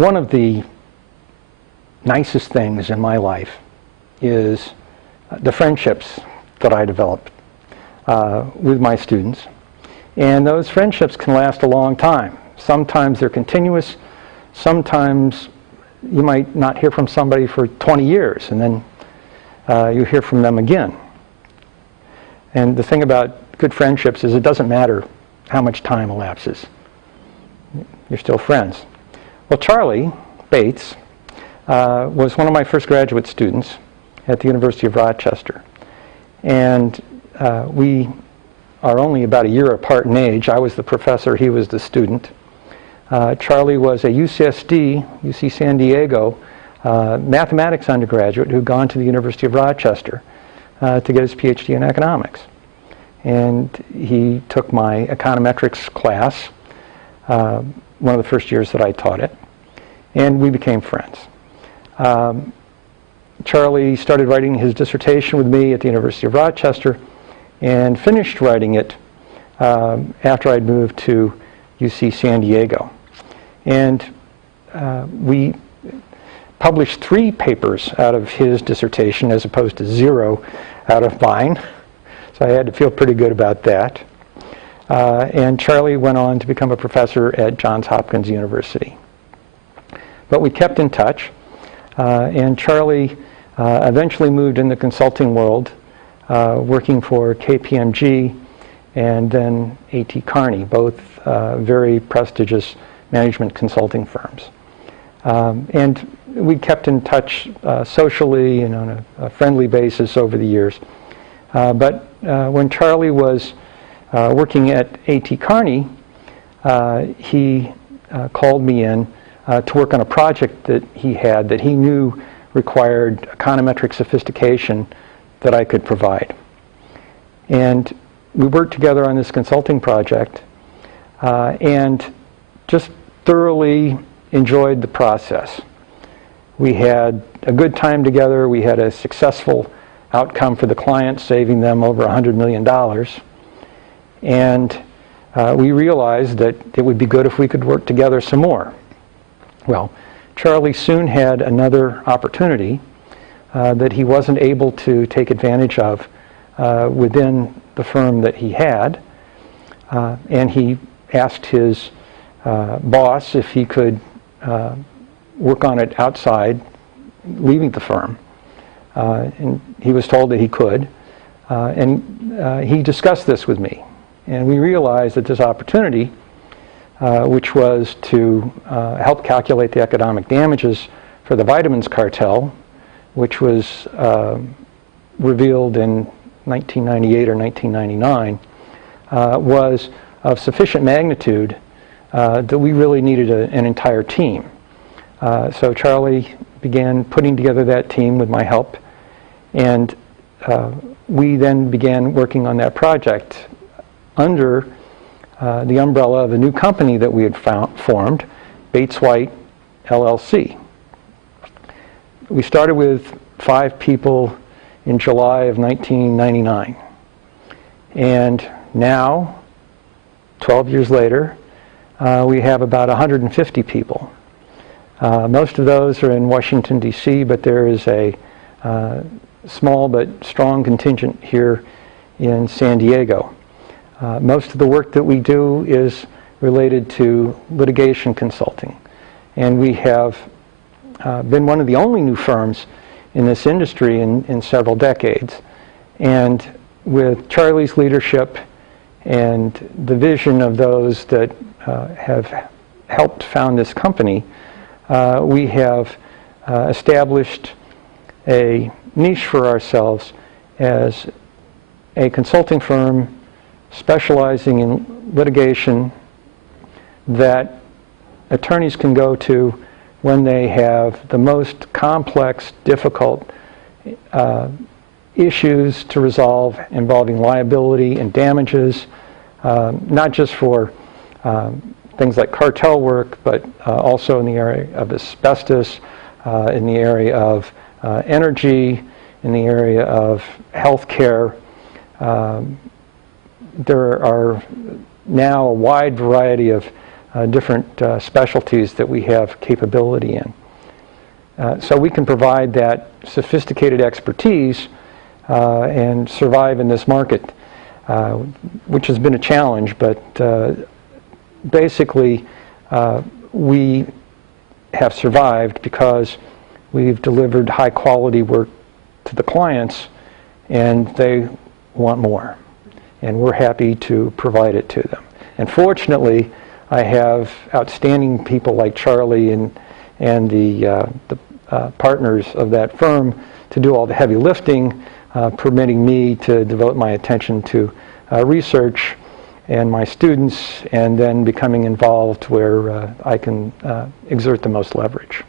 one of the nicest things in my life is the friendships that I developed with my students. And those friendships can last a long time. Sometimes they're continuous. Sometimes you might not hear from somebody for 20 years, and then you hear from them again. And the thing about good friendships is it doesn't matter how much time elapses. You're still friends. Well, Charlie Bates was one of my first graduate students at the University of Rochester. And we are only about a year apart in age. I was the professor, he was the student. Charlie was a UCSD, UC San Diego, mathematics undergraduate who'd gone to the University of Rochester to get his PhD in economics. And he took my econometrics class, one of the first years that I taught it, and we became friends. Charlie started writing his dissertation with me at the University of Rochester and finished writing it after I'd moved to UC San Diego. And we published 3 papers out of his dissertation as opposed to 0 out of mine. So I had to feel pretty good about that. And Charlie went on to become a professor at Johns Hopkins University. But we kept in touch, and Charlie eventually moved in the consulting world, working for KPMG and then A.T. Kearney, both very prestigious management consulting firms. And we kept in touch socially and on a friendly basis over the years. But when Charlie was working at A.T. Kearney, he called me in to work on a project that he had that he knew required econometric sophistication that I could provide. And we worked together on this consulting project and just thoroughly enjoyed the process. We had a good time together. We had a successful outcome for the client, saving them over $100 million. And we realized that it would be good if we could work together some more. Well, Charlie soon had another opportunity that he wasn't able to take advantage of within the firm that he had, and he asked his boss if he could work on it outside, leaving the firm. And he was told that he could, and he discussed this with me. And we realized that this opportunity, which was to help calculate the economic damages for the vitamins cartel, which was revealed in 1998 or 1999, was of sufficient magnitude that we really needed an entire team. So Charlie began putting together that team with my help, and we then began working on that project under the umbrella of a new company that we had formed, Bates White LLC. We started with 5 people in July of 1999. And now, 12 years later, we have about 150 people. Most of those are in Washington, D.C., but there is a small but strong contingent here in San Diego. Most of the work that we do is related to litigation consulting. And we have been one of the only new firms in this industry in several decades. And with Charlie's leadership and the vision of those that have helped found this company, we have established a niche for ourselves as a consulting firm specializing in litigation that attorneys can go to when they have the most complex, difficult issues to resolve involving liability and damages, not just for things like cartel work, but also in the area of asbestos, in the area of energy, in the area of healthcare. There are now a wide variety of different specialties that we have capability in. So we can provide that sophisticated expertise and survive in this market, which has been a challenge, but basically we have survived because we've delivered high quality work to the clients and they want more, and we're happy to provide it to them. And fortunately, I have outstanding people like Charlie and the partners of that firm to do all the heavy lifting, permitting me to devote my attention to research and my students, and then becoming involved where I can exert the most leverage.